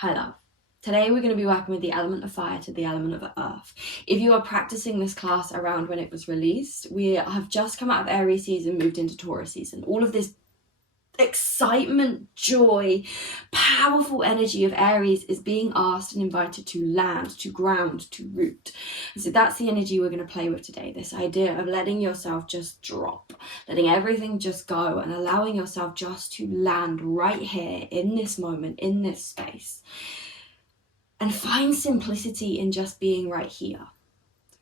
Hi love. Today we're going to be working with the element of fire to the element of earth. If you are practicing this class around when it was released, we have just come out of Aries season, moved into Taurus season. All of this excitement, joy, powerful energy of Aries is being asked and invited to land, to ground, to root. And so that's the energy we're going to play with today. This idea of letting yourself just drop, letting everything just go and allowing yourself just to land right here in this moment, in this space. And find simplicity in just being right here.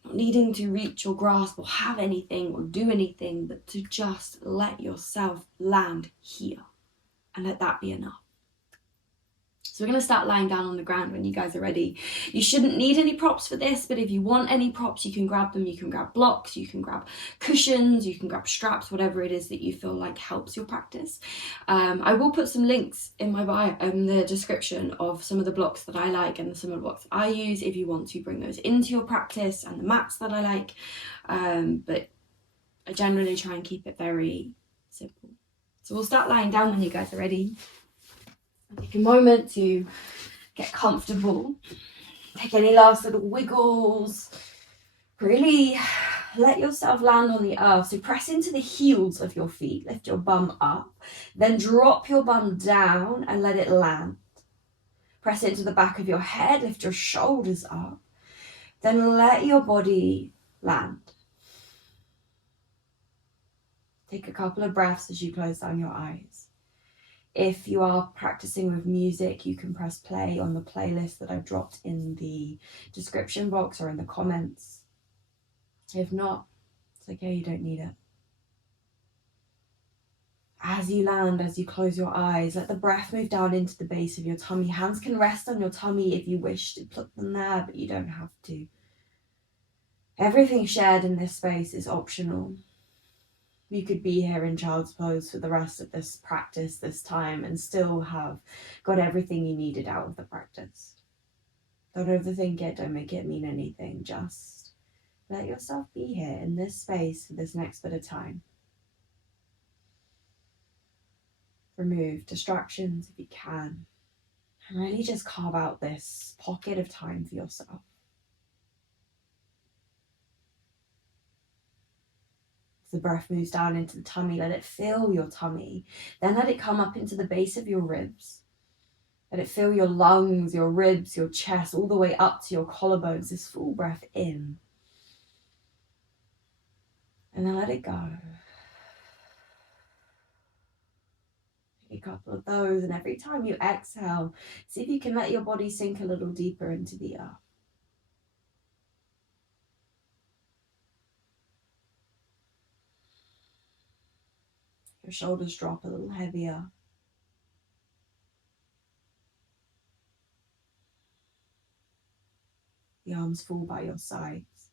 Not needing to reach or grasp or have anything or do anything, but to just let yourself land here and let that be enough. So we're going to start lying down on the ground when you guys are ready. You shouldn't need any props for this, but if you want any props, you can grab them. You can grab blocks, you can grab cushions, you can grab straps, whatever it is that you feel like helps your practice. I will put some links in my bio, in the description of some of the blocks that I like and some of the blocks I use if you want to bring those into your practice, and the mats that I like. But I generally try and keep it very simple. So we'll start lying down when you guys are ready. Take a moment to get comfortable. Take any last little wiggles. Really let yourself land on the earth. So press into the heels of your feet. Lift your bum up. Then drop your bum down and let it land. Press into the back of your head. Lift your shoulders up. Then let your body land. Take a couple of breaths as you close down your eyes. If you are practicing with music, you can press play on the playlist that I've dropped in the description box or in the comments. If not, it's okay, you don't need it. As you land, as you close your eyes, let the breath move down into the base of your tummy. Hands can rest on your tummy if you wish to put them there, but you don't have to. Everything shared in this space is optional. You could be here in child's pose for the rest of this practice, this time, and still have got everything you needed out of the practice. Don't overthink it, don't make it mean anything. Just let yourself be here in this space for this next bit of time. Remove distractions if you can, and really just carve out this pocket of time for yourself. As the breath moves down into the tummy, let it fill your tummy. Then let it come up into the base of your ribs. Let it fill your lungs, your ribs, your chest, all the way up to your collarbones. This full breath in. And then let it go. Take a couple of those, and every time you exhale, see if you can let your body sink a little deeper into the earth. Your shoulders drop a little heavier. The arms fall by your sides.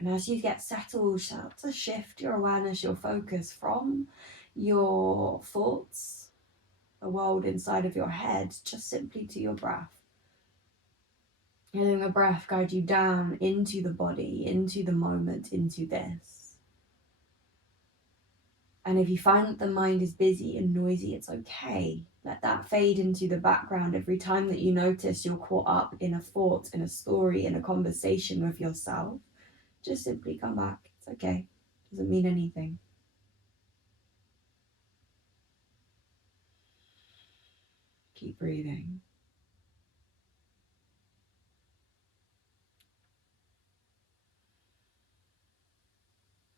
And as you get settled, start to shift your awareness, your focus from your thoughts, the world inside of your head, just simply to your breath. Letting the breath guide you down into the body, into the moment, into this. And if you find that the mind is busy and noisy, it's okay. Let that fade into the background every time that you notice you're caught up in a thought, in a story, in a conversation with yourself. Just simply come back. It's okay. Doesn't mean anything. Keep breathing.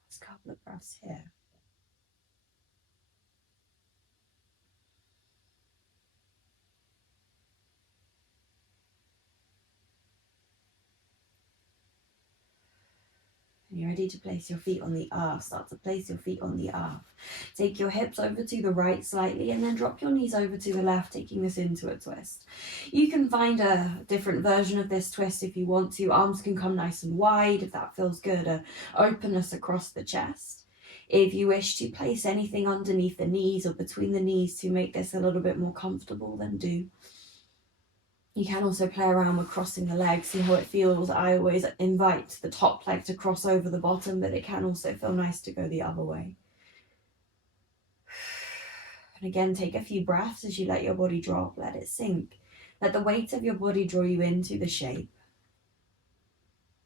Just a couple of breaths here. And you're ready to place your feet on the earth. Start to place your feet on the earth. Take your hips over to the right slightly and then drop your knees over to the left, taking this into a twist. You can find a different version of this twist if you want to. Arms can come nice and wide if that feels good. A openness across the chest. If you wish to place anything underneath the knees or between the knees to make this a little bit more comfortable, then do. You can also play around with crossing the legs, see how it feels. I always invite the top leg to cross over the bottom, but it can also feel nice to go the other way. And again, take a few breaths as you let your body drop, let it sink. Let the weight of your body draw you into the shape.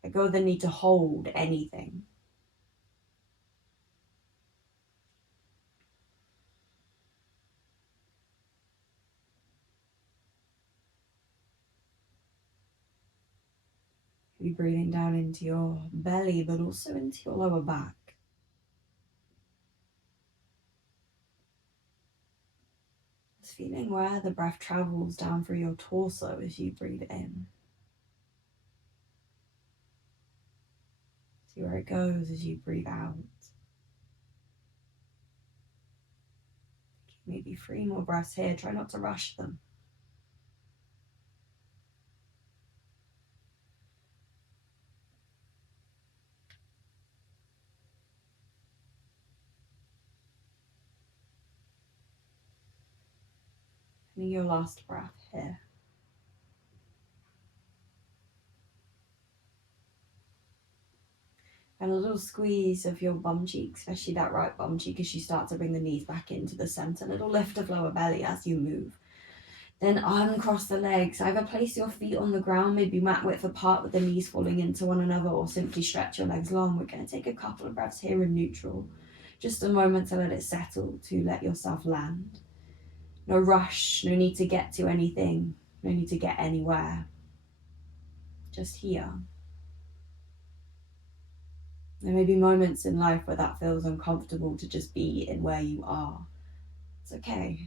Let go of the need to hold anything. Be breathing down into your belly, but also into your lower back. Just feeling where the breath travels down through your torso as you breathe in. See where it goes as you breathe out. Maybe 3 more breaths here. Try not to rush them. And your last breath here. And a little squeeze of your bum cheek, especially that right bum cheek, as you start to bring the knees back into the center. A little lift of lower belly as you move. Then uncross the legs. Either place your feet on the ground, maybe mat width apart with the knees falling into one another, or simply stretch your legs long. We're going to take a couple of breaths here in neutral. Just a moment to let it settle, to let yourself land. No rush, no need to get to anything, no need to get anywhere. Just here. There may be moments in life where that feels uncomfortable to just be in where you are. It's okay.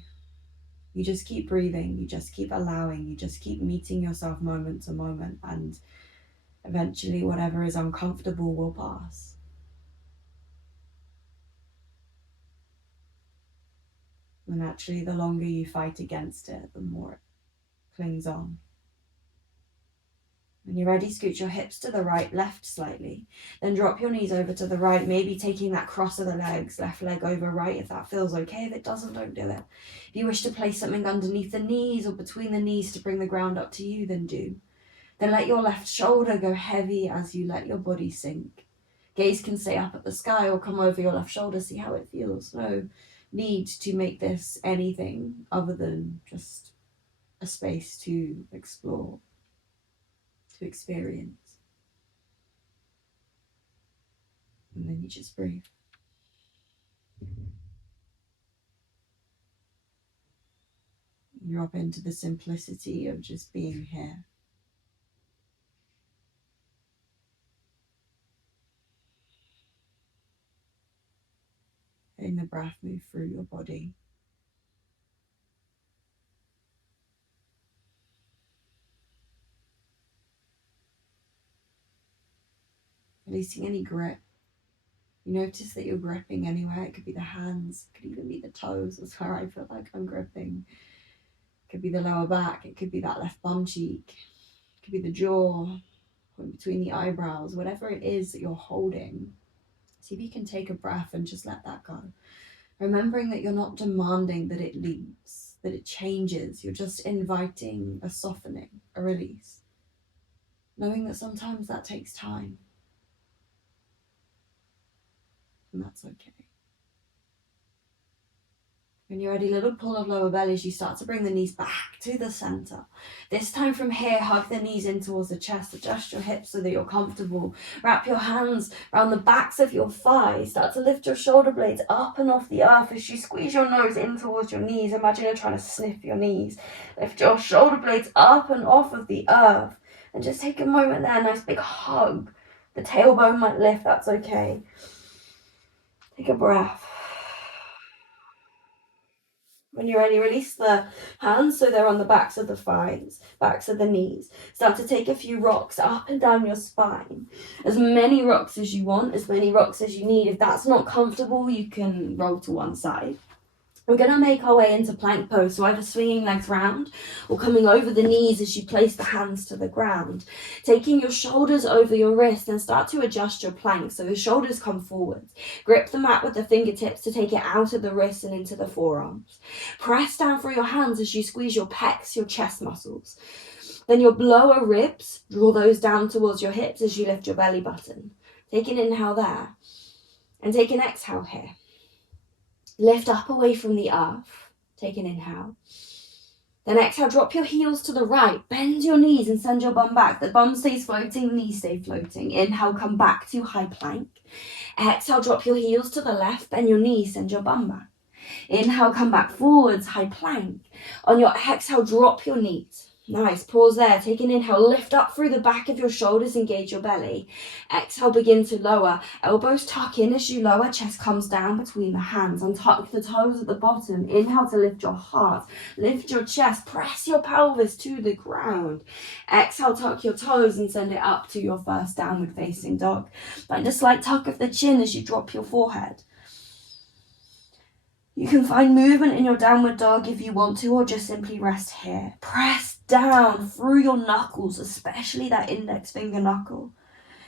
You just keep breathing, you just keep allowing, you just keep meeting yourself moment to moment, and eventually whatever is uncomfortable will pass. And actually, the longer you fight against it, the more it clings on. When you're ready, scoot your hips to the right, left slightly. Then drop your knees over to the right, maybe taking that cross of the legs, left leg over right if that feels okay. If it doesn't, don't do it. If you wish to place something underneath the knees or between the knees to bring the ground up to you, then do. Then let your left shoulder go heavy as you let your body sink. Gaze can stay up at the sky or come over your left shoulder, see how it feels. No need to make this anything other than just a space to explore, to experience. And then you just breathe. You drop into the simplicity of just being here. Letting the breath move through your body. Releasing any grip. You notice that you're gripping anywhere. It could be the hands, it could even be the toes. That's where I feel like I'm gripping. It could be the lower back. It could be that left bum cheek. It could be the jaw, point between the eyebrows. Whatever it is that you're holding, see if you can take a breath and just let that go. Remembering that you're not demanding that it leaves, that it changes. You're just inviting a softening, a release. Knowing that sometimes that takes time. And that's okay. When you're ready, little pull of lower belly as you start to bring the knees back to the center. This time from here, hug the knees in towards the chest. Adjust your hips so that you're comfortable. Wrap your hands around the backs of your thighs. Start to lift your shoulder blades up and off the earth as you squeeze your nose in towards your knees. Imagine you're trying to sniff your knees. Lift your shoulder blades up and off of the earth. And just take a moment there, nice big hug. The tailbone might lift, that's okay. Take a breath. When you're ready, release the hands so they're on the backs of the thighs, backs of the knees. Start to take a few rocks up and down your spine. As many rocks as you want, as many rocks as you need. If that's not comfortable, you can roll to one side. We're going to make our way into plank pose, so either swinging legs round or coming over the knees as you place the hands to the ground. Taking your shoulders over your wrist and start to adjust your plank so the shoulders come forwards. Grip the mat with the fingertips to take it out of the wrists and into the forearms. Press down through your hands as you squeeze your pecs, your chest muscles. Then your lower ribs, draw those down towards your hips as you lift your belly button. Take an inhale there. And take an exhale here. Lift up away from the earth. Take an inhale. Then exhale, drop your heels to the right. Bend your knees and send your bum back. The bum stays floating, knees stay floating. Inhale, come back to high plank. Exhale, drop your heels to the left. Bend your knees, send your bum back. Inhale, come back forwards, high plank. On your exhale, drop your knees. Nice, pause there. Take an inhale, lift up through the back of your shoulders, engage your belly. Exhale, begin to lower. Elbows tuck in as you lower, chest comes down between the hands. Untuck the toes at the bottom. Inhale to lift your heart. Lift your chest, press your pelvis to the ground. Exhale, tuck your toes and send it up to your first downward facing dog. Find a slight tuck of the chin as you drop your forehead. You can find movement in your downward dog if you want to, or just simply rest here. Press down through your knuckles, especially that index finger knuckle.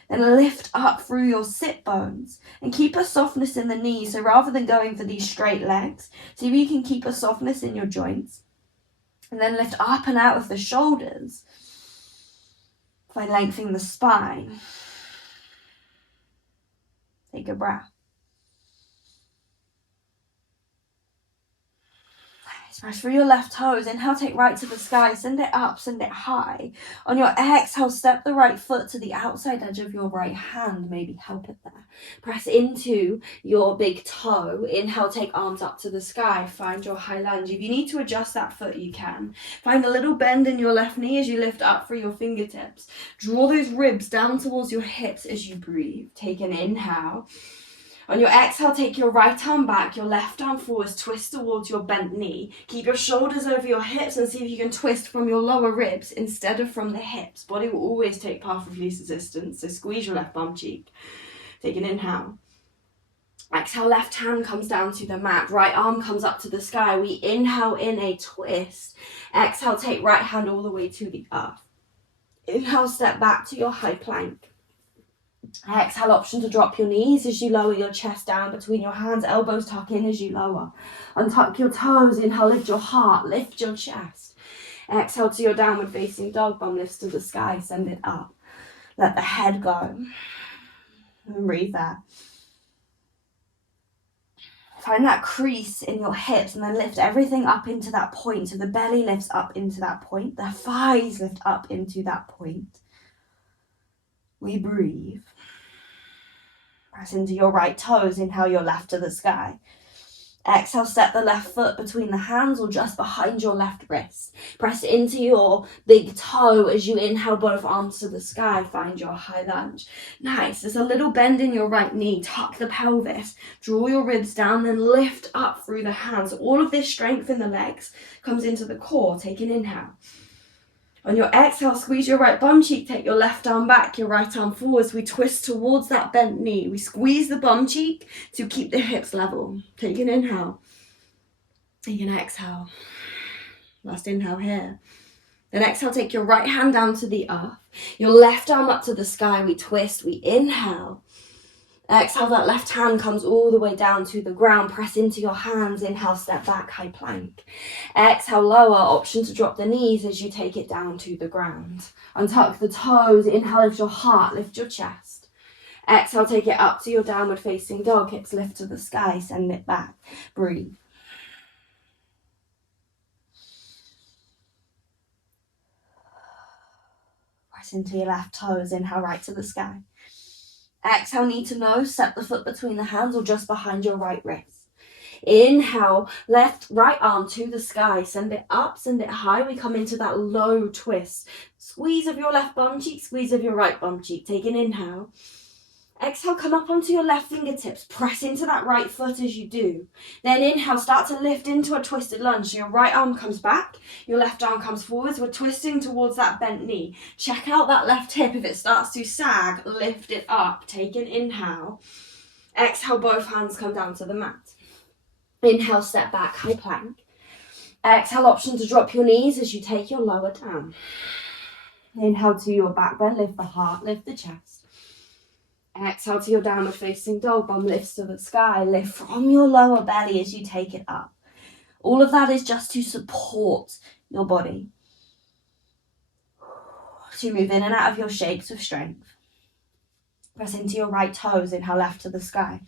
Then lift up through your sit bones and keep a softness in the knees. So rather than going for these straight legs, see if you can keep a softness in your joints. And then lift up and out of the shoulders by lengthening the spine. Take a breath. Press through your left toes. Inhale, take right to the sky. Send it up, send it high. On your exhale, step the right foot to the outside edge of your right hand. Maybe help it there. Press into your big toe. Inhale, take arms up to the sky. Find your high lunge. If you need to adjust that foot, you can. Find a little bend in your left knee as you lift up through your fingertips. Draw those ribs down towards your hips as you breathe. Take an inhale. On your exhale, take your right arm back, your left arm forwards, twist towards your bent knee. Keep your shoulders over your hips and see if you can twist from your lower ribs instead of from the hips. Body will always take path of least resistance, so squeeze your left bum cheek. Take an inhale. Exhale, left hand comes down to the mat, right arm comes up to the sky. We inhale in a twist. Exhale, take right hand all the way to the earth. Inhale, step back to your high plank. Exhale, option to drop your knees as you lower your chest down between your hands, elbows tuck in as you lower. Untuck your toes, inhale, lift your heart, lift your chest. Exhale to your downward facing dog, bum lifts to the sky, send it up. Let the head go. And breathe there. Find that crease in your hips and then lift everything up into that point. So the belly lifts up into that point, the thighs lift up into that point. We breathe. Press into your right toes. Inhale your left to the sky. Exhale, step the left foot between the hands or just behind your left wrist. Press into your big toe as you inhale both arms to the sky. Find your high lunge. Nice. There's a little bend in your right knee. Tuck the pelvis. Draw your ribs down, then lift up through the hands. All of this strength in the legs comes into the core. Take an inhale. On your exhale, squeeze your right bum cheek, take your left arm back, your right arm forwards. We twist towards that bent knee. We squeeze the bum cheek to keep the hips level. Take an inhale. Take an exhale. Last inhale here. Then exhale, take your right hand down to the earth. Your left arm up to the sky. We twist, we inhale. Exhale, that left hand comes all the way down to the ground. Press into your hands. Inhale, step back, high plank. Exhale, lower. Option to drop the knees as you take it down to the ground. Untuck the toes. Inhale, lift your heart, lift your chest. Exhale, take it up to your downward facing dog. Hips lift to the sky, send it back. Breathe. Press into your left toes. Inhale, right to the sky. Exhale, knee to nose, step the foot between the hands or just behind your right wrist. Inhale, right arm to the sky, send it up, send it high. We come into that low twist. Squeeze of your left bum cheek, squeeze of your right bum cheek. Take an inhale. Exhale, come up onto your left fingertips. Press into that right foot as you do. Then inhale, start to lift into a twisted lunge. So your right arm comes back, your left arm comes forwards. We're twisting towards that bent knee. Check out that left hip. If it starts to sag, lift it up. Take an inhale. Exhale, both hands come down to the mat. Inhale, step back, high plank. Exhale, option to drop your knees as you take your lower down. Inhale to your back bend, lift the heart, lift the chest. Exhale to your downward facing dog, bum lifts to the sky. Lift from your lower belly as you take it up. All of that is just to support your body. to move in and out of your shapes with strength. Press into your right toes, inhale left to the sky.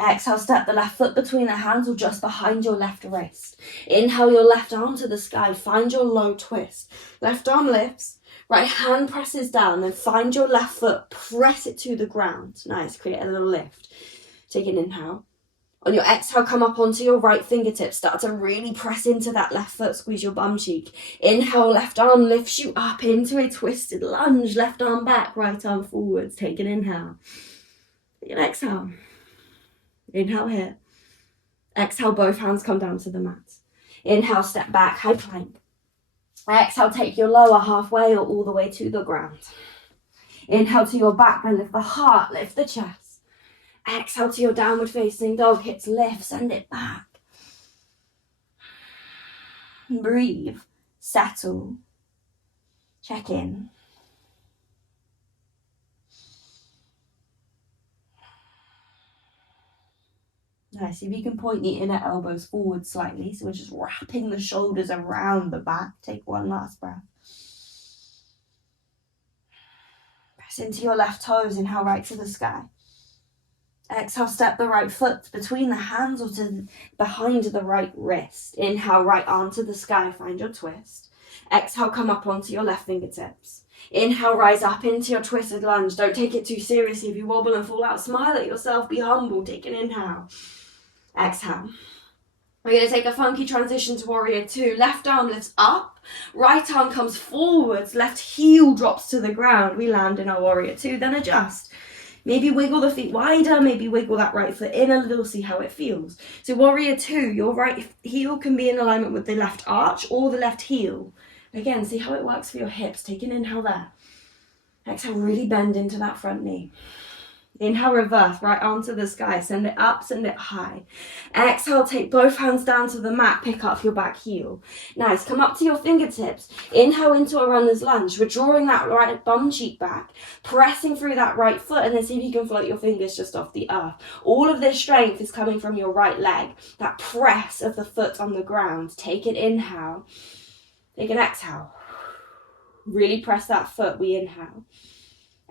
Exhale, step the left foot between the hands or just behind your left wrist. Inhale your left arm to the sky, find your low twist. Left arm lifts, right hand presses down, then find your left foot, press it to the ground. Nice, create a little lift. Take an inhale. On your exhale, come up onto your right fingertips. Start to really press into that left foot, squeeze your bum cheek. Inhale, left arm lifts you up into a twisted lunge. Left arm back, right arm forwards. Take an inhale. Take an exhale. Inhale here. Exhale, both hands come down to the mat. Inhale, step back, high plank. Exhale, take your lower halfway or all the way to the ground. Inhale to your back and lift the heart, lift the chest. Exhale to your downward facing dog, hips lift, send it back. Breathe, settle, check in. Nice, if you can point the inner elbows forward slightly, so we're just wrapping the shoulders around the back. Take one last breath. Press into your left toes, inhale right to the sky. Exhale, step the right foot between the hands or to behind the right wrist. Inhale, right arm to the sky, find your twist. Exhale, come up onto your left fingertips. Inhale, rise up into your twisted lunge. Don't take it too seriously. If you wobble and fall out, smile at yourself, be humble. Take an inhale. Exhale. We're going to take a funky transition to warrior two. Left arm lifts up, right arm comes forwards, left heel drops to the ground. We land in our warrior two, then adjust. Maybe wiggle the feet wider, maybe wiggle that right foot in a little, see how it feels. So warrior two, your right heel can be in alignment with the left arch or the left heel. Again, see how it works for your hips. Take an inhale there. Exhale, really bend into that front knee. Inhale, reverse, right arm to the sky. Send it up, send it high. Exhale, take both hands down to the mat. Pick up your back heel. Nice, come up to your fingertips. Inhale into a runner's lunge. We're drawing that right bum cheek back. Pressing through that right foot and then see if you can float your fingers just off the earth. All of this strength is coming from your right leg. That press of the foot on the ground. Take an inhale. Take an exhale. Really press that foot. We inhale.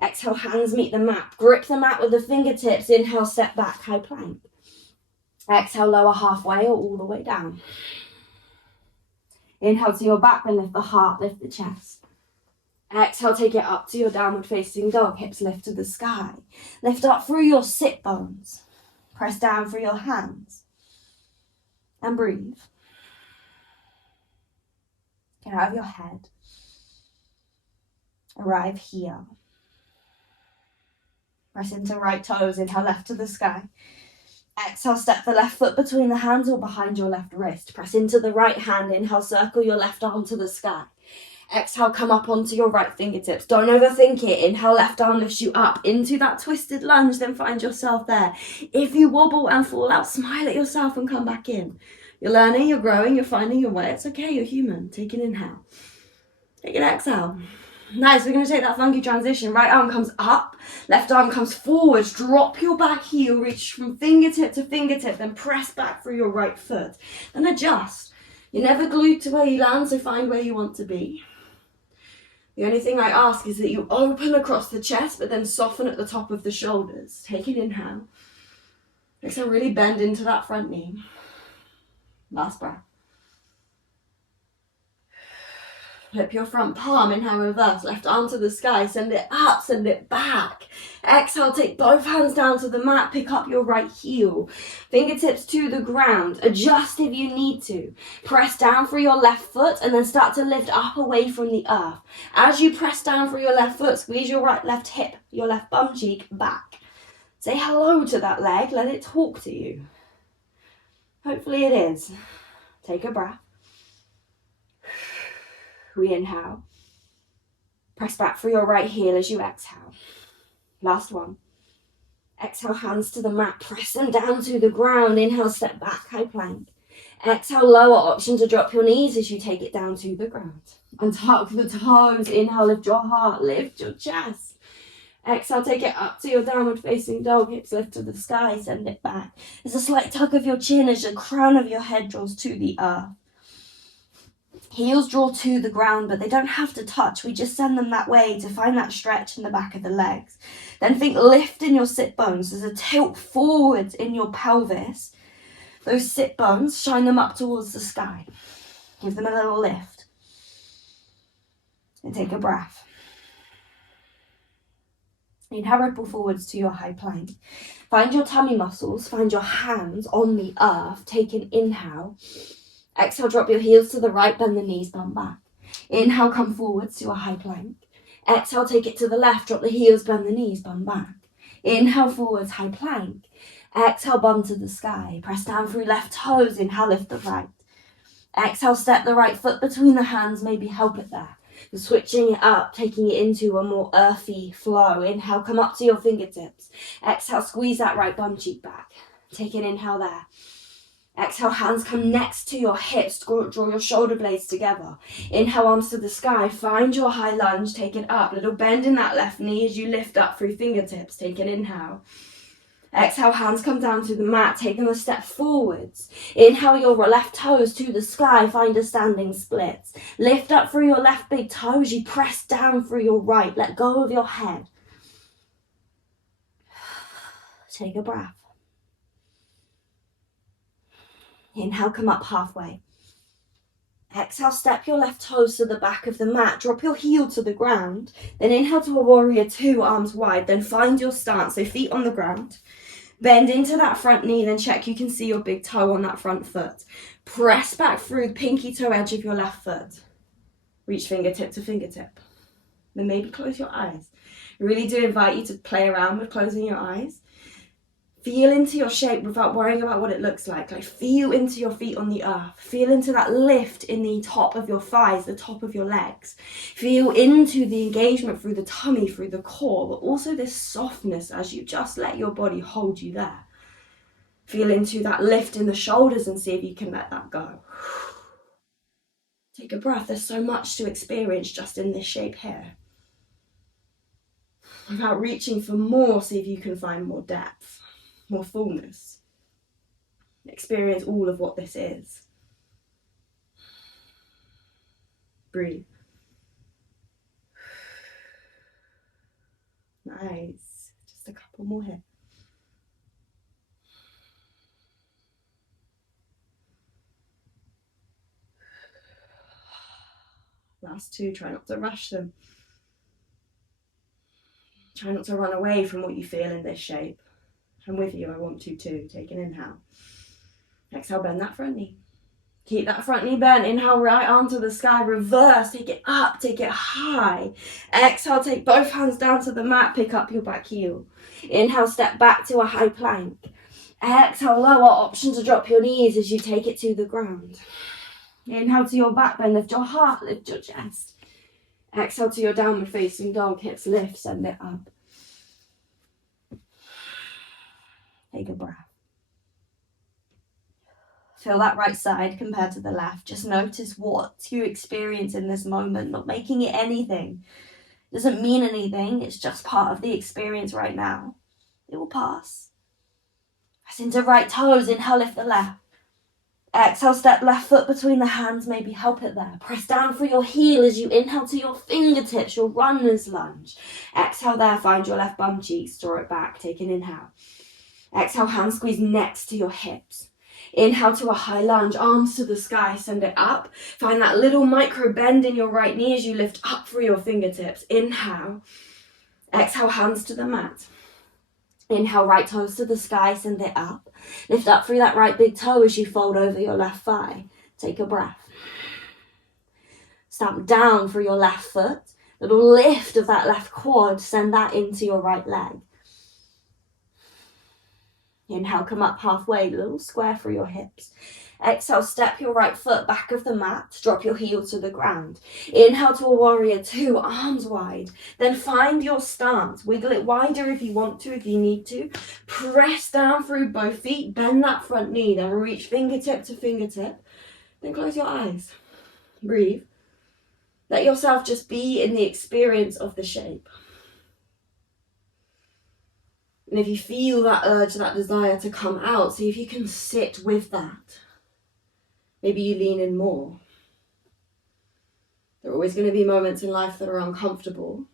Exhale, hands meet the mat. Grip the mat with the fingertips. Inhale, step back, high plank. Exhale, lower halfway or all the way down. Inhale to your back and lift the heart, lift the chest. Exhale, take it up to your downward facing dog. Hips lift to the sky. Lift up through your sit bones. Press down through your hands. And breathe. Get out of your head. Arrive here. Press into right toes, inhale left to the sky. Exhale, step the left foot between the hands or behind your left wrist. Press into the right hand, inhale, circle your left arm to the sky. Exhale, come up onto your right fingertips. Don't overthink it. Inhale, left arm lifts you up into that twisted lunge, then find yourself there. If you wobble and fall out, smile at yourself and come back in. You're learning, you're growing, you're finding your way. It's okay, you're human. Take an inhale. Take an exhale. Nice, we're going to take that funky transition. Right arm comes up, left arm comes forwards. Drop your back heel, reach from fingertip to fingertip, then press back through your right foot. Then adjust. You're never glued to where you land, so find where you want to be. The only thing I ask is that you open across the chest, but then soften at the top of the shoulders. Take an inhale. Exhale, really bend into that front knee. Last breath. Flip your front palm, inhale, reverse, left arm to the sky, send it up, send it back. Exhale, take both hands down to the mat, pick up your right heel. Fingertips to the ground, adjust if you need to. Press down through your left foot and then start to lift up away from the earth. As you press down through your left foot, squeeze your right left hip, your left bum cheek back. Say hello to that leg, let it talk to you. Hopefully it is. Take a breath. We inhale. Press back through your right heel as you exhale. Last one. Exhale, hands to the mat. Press them down to the ground. Inhale, step back, high plank. Exhale, lower option to drop your knees as you take it down to the ground. Untuck the toes. Inhale, lift your heart, lift your chest. Exhale, take it up to your downward facing dog. Hips lift to the sky, send it back. There's a slight tuck of your chin as the crown of your head draws to the earth. Heels draw to the ground, but they don't have to touch. We just send them that way to find that stretch in the back of the legs. Then think lift in your sit bones. There's a tilt forward in your pelvis. Those sit bones, shine them up towards the sky. Give them a little lift. And take a breath. Inhale, ripple forwards to your high plank. Find your tummy muscles, find your hands on the earth. Take an inhale. Exhale, drop your heels to the right, bend the knees, bum back. Inhale, come forwards to a high plank. Exhale, take it to the left, drop the heels, bend the knees, bum back. Inhale, forwards, high plank. Exhale, bum to the sky. Press down through left toes. Inhale, lift the right. Exhale, step the right foot between the hands, maybe help it there. You're switching it up, taking it into a more earthy flow. Inhale, come up to your fingertips. Exhale, squeeze that right bum cheek back. Take an inhale there. Exhale, hands come next to your hips. Draw your shoulder blades together. Inhale, arms to the sky. Find your high lunge. Take it up. Little bend in that left knee as you lift up through fingertips. Take an inhale. Exhale, hands come down to the mat. Take them a step forwards. Inhale, your left toes to the sky. Find a standing split. Lift up through your left big toe as you press down through your right. Let go of your head. Take a breath. Inhale, come up halfway. Exhale, step your left toes to the back of the mat. Drop your heel to the ground. Then inhale to a warrior two, arms wide. Then find your stance. So feet on the ground. Bend into that front knee. Then check you can see your big toe on that front foot. Press back through the pinky toe edge of your left foot. Reach fingertip to fingertip. Then maybe close your eyes. I really do invite you to play around with closing your eyes. Feel into your shape without worrying about what it looks like. Like feel into your feet on the earth. Feel into that lift in the top of your thighs, the top of your legs. Feel into the engagement through the tummy, through the core, but also this softness as you just let your body hold you there. Feel into that lift in the shoulders and see if you can let that go. Take a breath. There's so much to experience just in this shape here. Without reaching for more, see if you can find more depth. More fullness. Experience all of what this is. Breathe. Nice. Just a couple more here. Last two, try not to rush them. Try not to run away from what you feel in this shape. I'm with you, I want to too. Take an inhale. Exhale, bend that front knee. Keep that front knee bent. Inhale, right arm to the sky. Reverse, take it up, take it high. Exhale, take both hands down to the mat. Pick up your back heel. Inhale, step back to a high plank. Exhale, lower. Option to drop your knees as you take it to the ground. Inhale to your back bend. Lift your heart, lift your chest. Exhale to your downward facing dog. Hips lift, send it up. Take a breath. Feel that right side compared to the left. Just notice what you experience in this moment, not making it anything. It doesn't mean anything, it's just part of the experience right now. It will pass. Press into right toes, inhale, lift the left. Exhale, step left foot between the hands, maybe help it there. Press down through your heel as you inhale to your fingertips, your runner's lunge. Exhale there, find your left bum cheeks, draw it back, take an inhale. Exhale, hand squeeze next to your hips. Inhale to a high lunge, arms to the sky, send it up. Find that little micro bend in your right knee as you lift up through your fingertips. Inhale. Exhale, hands to the mat. Inhale, right toes to the sky, send it up. Lift up through that right big toe as you fold over your left thigh. Take a breath. Stamp down through your left foot. Little lift of that left quad, send that into your right leg. Inhale, come up halfway, little square through your hips. Exhale, step your right foot back of the mat, drop your heel to the ground. Inhale to a warrior two, arms wide. Then find your stance. Wiggle it wider if you want to, if you need to. Press down through both feet, bend that front knee, then reach fingertip to fingertip. Then close your eyes. Breathe. Let yourself just be in the experience of the shape. And if you feel that urge, that desire to come out, see if you can sit with that. Maybe you lean in more. There are always going to be moments in life that are uncomfortable.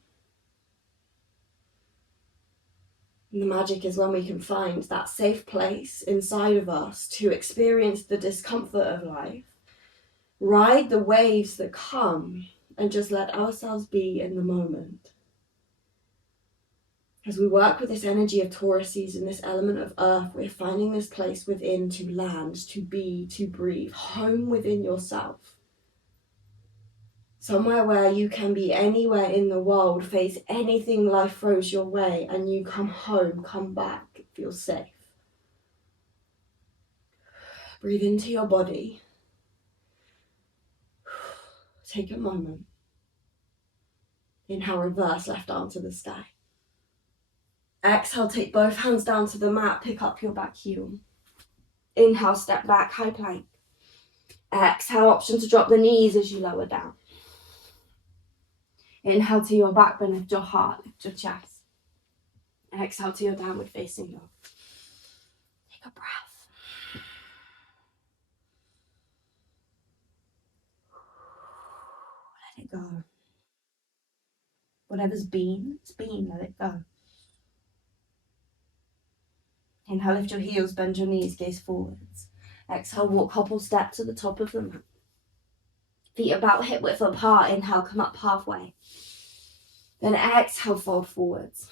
And the magic is when we can find that safe place inside of us to experience the discomfort of life, ride the waves that come, and just let ourselves be in the moment. As we work with this energy of Taurus season, this element of earth, we're finding this place within to land, to be, to breathe, home within yourself. Somewhere where you can be anywhere in the world, face anything life throws your way, and you come home, come back, feel safe. Breathe into your body. Take a moment. Inhale, reverse left arm to the sky. Exhale, take both hands down to the mat, pick up your back heel. Inhale, step back, high plank. Exhale, option to drop the knees as you lower down. Inhale to your back bend, lift your heart, lift your chest. Exhale to your downward facing dog. Take a breath. Let it go. Whatever's been, it's been, let it go. Inhale, lift your heels, bend your knees, gaze forwards. Exhale, walk couple step to the top of the mat. Feet about hip width apart. Inhale, come up halfway. Then exhale, fold forwards.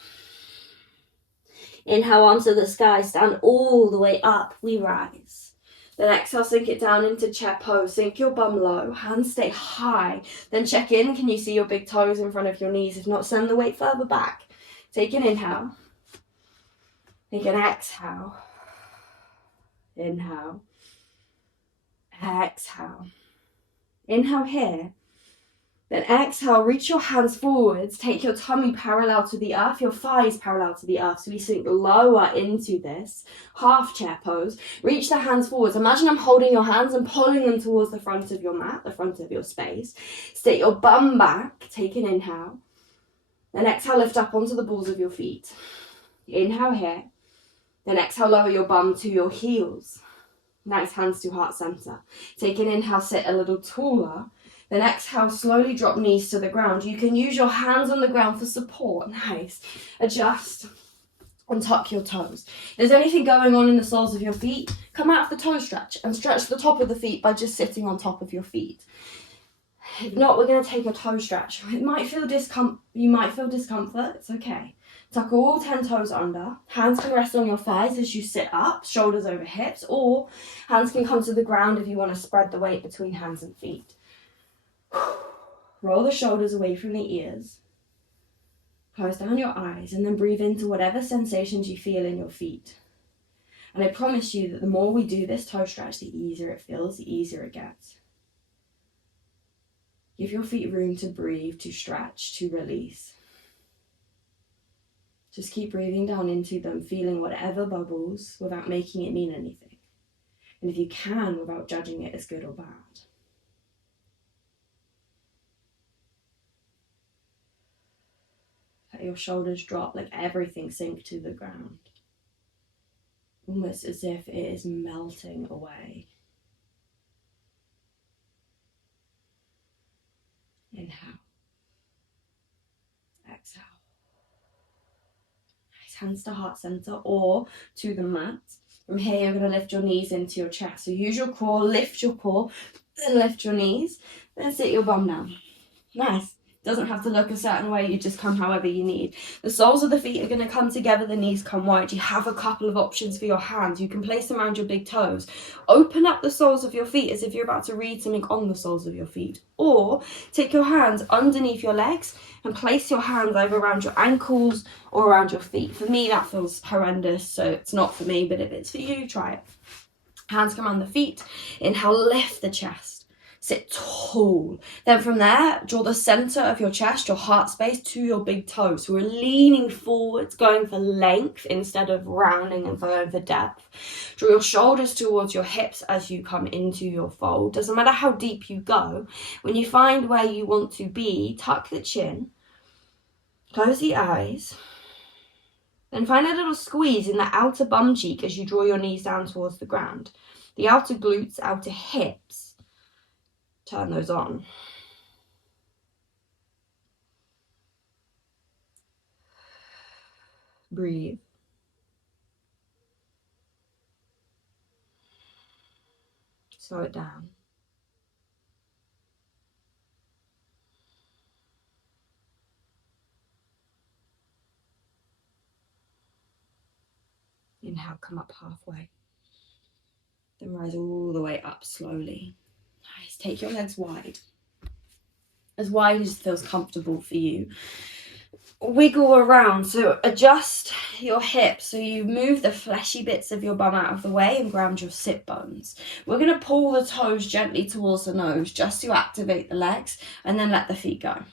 Inhale, arms to the sky, stand all the way up, we rise. Then exhale, sink it down into chair pose. Sink your bum low, hands stay high. Then check in, can you see your big toes in front of your knees? If not, send the weight further back. Take an inhale. Take an exhale. Inhale. Exhale. Inhale here. Then exhale, reach your hands forwards. Take your tummy parallel to the earth, your thighs parallel to the earth. So we sink lower into this half chair pose. Reach the hands forwards. Imagine I'm holding your hands and pulling them towards the front of your mat, the front of your space. Stick your bum back. Take an inhale. Then exhale, lift up onto the balls of your feet. Inhale here. Then exhale, lower your bum to your heels. Nice, hands to heart center. Take an inhale, sit a little taller. Then exhale, slowly drop knees to the ground. You can use your hands on the ground for support. Nice. Adjust and tuck your toes. If there's anything going on in the soles of your feet, come out of the toe stretch and stretch the top of the feet by just sitting on top of your feet. If not, we're going to take a toe stretch. It might feel you might feel discomfort. It's okay. Tuck all 10 toes under. Hands can rest on your thighs as you sit up, shoulders over hips, or hands can come to the ground if you want to spread the weight between hands and feet. Roll the shoulders away from the ears. Close down your eyes and then breathe into whatever sensations you feel in your feet. And I promise you that the more we do this toe stretch, the easier it feels, the easier it gets. Give your feet room to breathe, to stretch, to release. Just keep breathing down into them, feeling whatever bubbles without making it mean anything. And if you can, without judging it as good or bad. Let your shoulders drop, like everything sink to the ground. Almost as if it is melting away. Inhale. Exhale. Nice, hands to heart center or to the mat. From here, you're going to lift your knees into your chest. So use your core, lift your core, then lift your knees, then sit your bum down. Nice. Doesn't have to look a certain way, you just come however you need. The soles of the feet are going to come together, the knees come wide. You have a couple of options for your hands. You can place them around your big toes. Open up the soles of your feet as if you're about to read something on the soles of your feet. Or take your hands underneath your legs and place your hands either around your ankles or around your feet. For me, that feels horrendous, so it's not for me, but if it's for you, try it. Hands come around the feet. Inhale, lift the chest. Sit tall. Then from there, draw the center of your chest, your heart space, to your big toes. So we're leaning forwards, going for length instead of rounding and going for depth. Draw your shoulders towards your hips as you come into your fold. Doesn't matter how deep you go. When you find where you want to be, tuck the chin, close the eyes, then find a little squeeze in the outer bum cheek as you draw your knees down towards the ground. The outer glutes, outer hips. Turn those on. Breathe. Slow it down. Inhale, come up halfway. Then rise all the way up slowly. Nice. Take your legs wide as it feels comfortable for you. Wiggle around, so adjust your hips so you move the fleshy bits of your bum out of the way and ground your sit bones. We're going to pull the toes gently towards the nose just to activate the legs, and then let the feet go.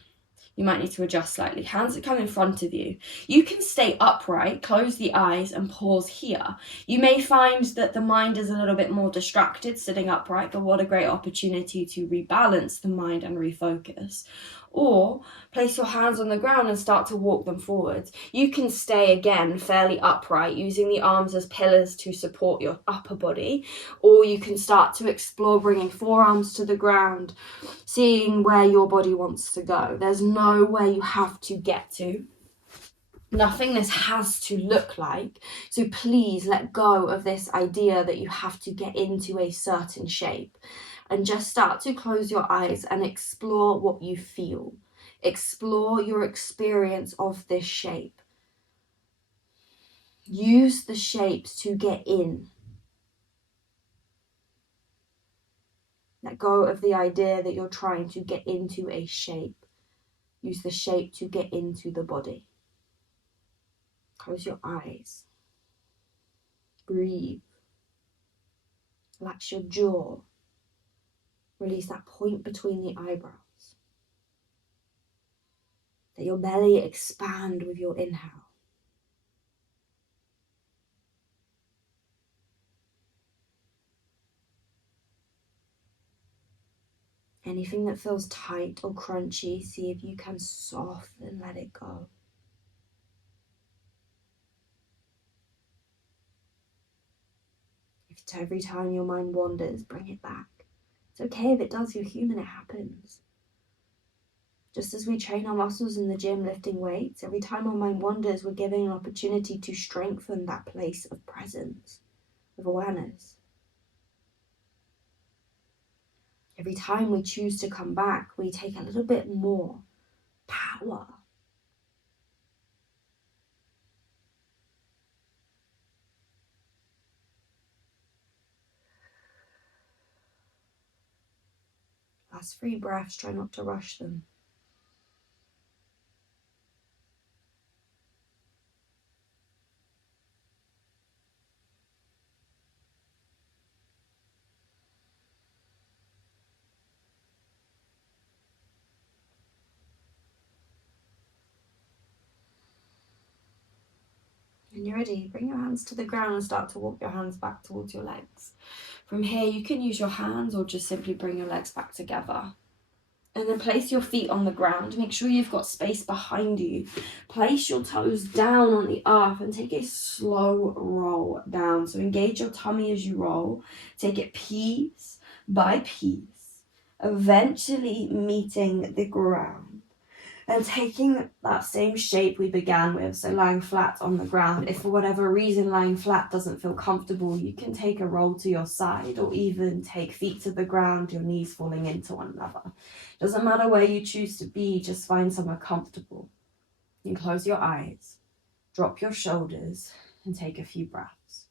You might need to adjust slightly. Hands that come in front of you. You can stay upright, close the eyes and pause here. You may find that the mind is a little bit more distracted sitting upright, but what a great opportunity to rebalance the mind and refocus. Or place your hands on the ground and start to walk them forwards. You can stay again fairly upright, using the arms as pillars to support your upper body, or you can start to explore bringing forearms to the ground, seeing where your body wants to go. There's nowhere you have to get to. Nothing this has to look like. So please let go of this idea that you have to get into a certain shape, and just start to close your eyes and explore what you feel. Explore your experience of this shape. Use the shapes to get in. Let go of the idea that you're trying to get into a shape. Use the shape to get into the body. Close your eyes. Breathe. Relax your jaw. Release that point between the eyebrows. Let your belly expand with your inhale. Anything that feels tight or crunchy, see if you can soften and let it go. If every time your mind wanders, bring it back. It's okay if it does, you're human, it happens. Just as we train our muscles in the gym lifting weights, every time our mind wanders, we're giving an opportunity to strengthen that place of presence, of awareness. Every time we choose to come back, we take a little bit more power. Last 3 breaths, try not to rush them. When you're ready, bring your hands to the ground and start to walk your hands back towards your legs. From here, you can use your hands or just simply bring your legs back together. And then place your feet on the ground. Make sure you've got space behind you. Place your toes down on the earth and take a slow roll down. So engage your tummy as you roll. Take it piece by piece, eventually meeting the ground. And taking that same shape we began with, so lying flat on the ground. If for whatever reason lying flat doesn't feel comfortable, you can take a roll to your side, or even take feet to the ground, your knees falling into one another. Doesn't matter where you choose to be, just find somewhere comfortable. You can close your eyes, drop your shoulders, and take a few breaths.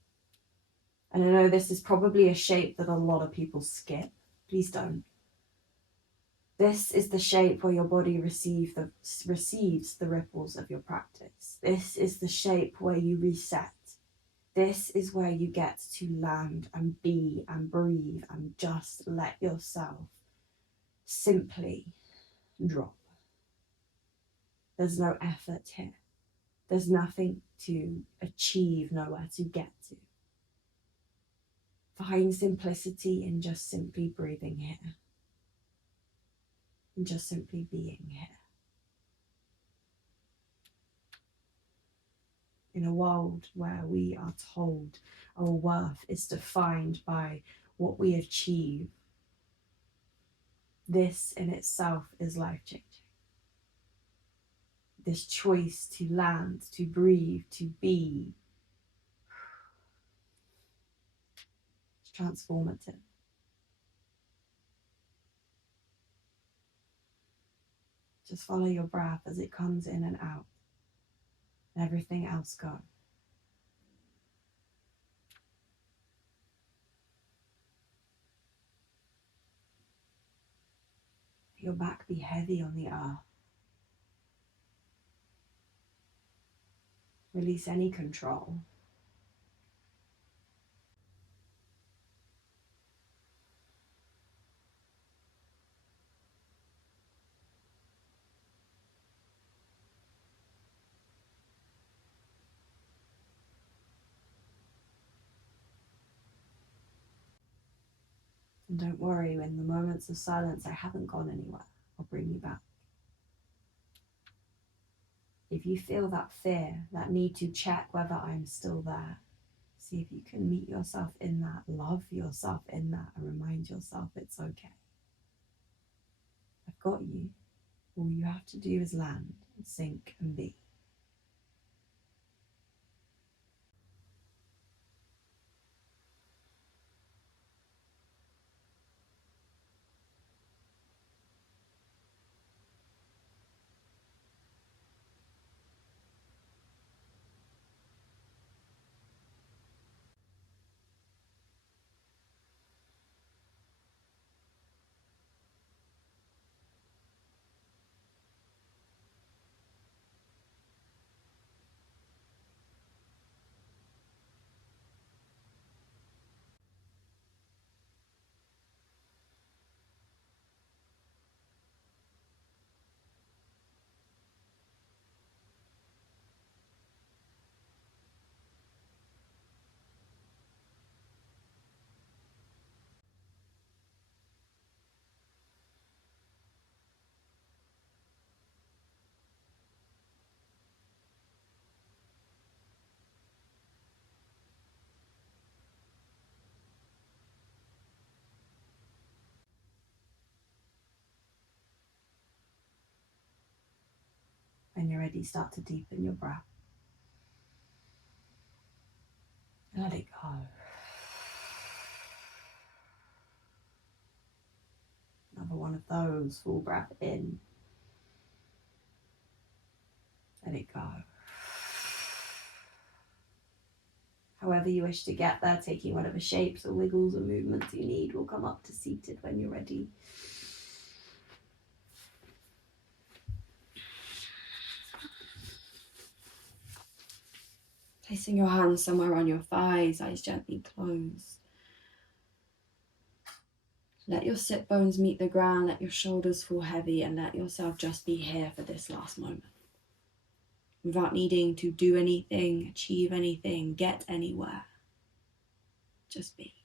And I know this is probably a shape that a lot of people skip. Please don't. This is the shape where your body receives the ripples of your practice. This is the shape where you reset. This is where you get to land and be and breathe and just let yourself simply drop. There's no effort here. There's nothing to achieve, nowhere to get to. Find simplicity in just simply breathing here. And just simply being here. In a world where we are told our worth is defined by what we achieve, this in itself is life-changing. this choice to land, to breathe, to be. It's transformative. Just follow your breath as it comes in and out. And everything else go. Your back be heavy on the earth. Release any control. And don't worry, in the moments of silence, I haven't gone anywhere. I'll bring you back. If you feel that fear, that need to check whether I'm still there, see if you can meet yourself in that, love yourself in that, and remind yourself it's okay. I've got you. All you have to do is land, sink, and be. When you're ready, start to deepen your breath. Let it go. Another one of those, full breath in. Let it go. However you wish to get there, taking whatever shapes or wiggles or movements you need, will come up to seated when you're ready. Placing your hands somewhere on your thighs, eyes gently closed. Let your sit bones meet the ground, let your shoulders fall heavy, and let yourself just be here for this last moment. Without needing to do anything, achieve anything, get anywhere. Just be.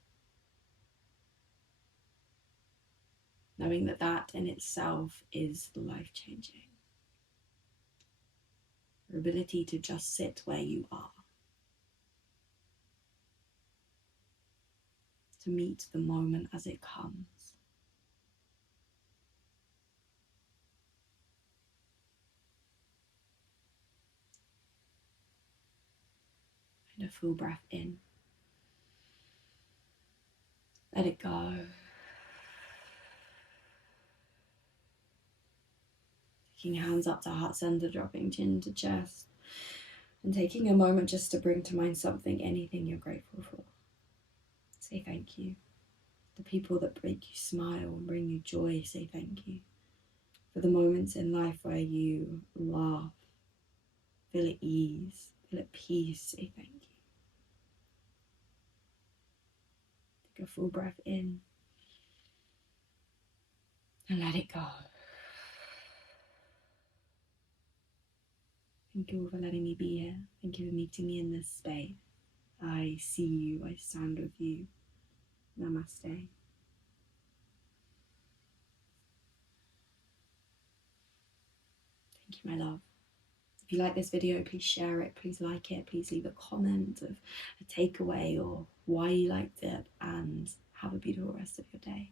Knowing that that in itself is life-changing. Your ability to just sit where you are. To meet the moment as it comes. And a full breath in. Let it go. Taking hands up to heart center, dropping chin to chest. And taking a moment just to bring to mind something, anything you're grateful for. Say thank you. The people that make you smile and bring you joy, say thank you. For the moments in life where you laugh, feel at ease, feel at peace, say thank you. Take a full breath in and let it go. Thank you all for letting me be here. Thank you for meeting me in this space. I see you, I stand with you. Namaste. Thank you, my love. If you like this video, please share it, please like it, please leave a comment of a takeaway or why you liked it, and have a beautiful rest of your day.